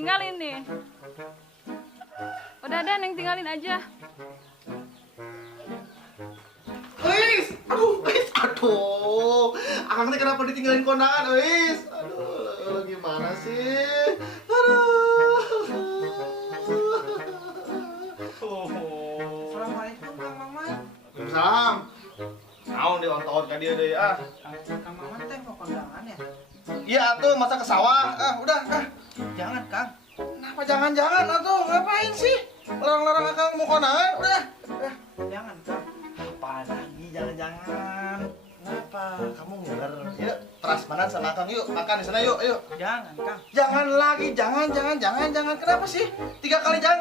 tinggalin nih. Udah deh, Neng tinggalin aja. Aduh, Akang teh kenapa ditinggalin kondangan, Eis? Aduh, gimana sih? Assalamualaikum Kang Maman. Waalaikumsalam. Naon diontot ka dia deui ah. Kang Maman teh mau kondangan ya? Iya atuh, masa ke sawah. Udah. Jangan Kang. Kenapa jangan-jangan atuh? Ngapain sih? Larang-larang Akang mau kondangan? Udah. Jangan Kang. Apa lagi jangan-jangan? Kenapa? Kamu ngiler. Yuk, prasmanan sama Akang yuk. Makan di sana yuk, ayo. Jangan Kang. Jangan lagi, jangan. Kenapa sih? 3 kali jangan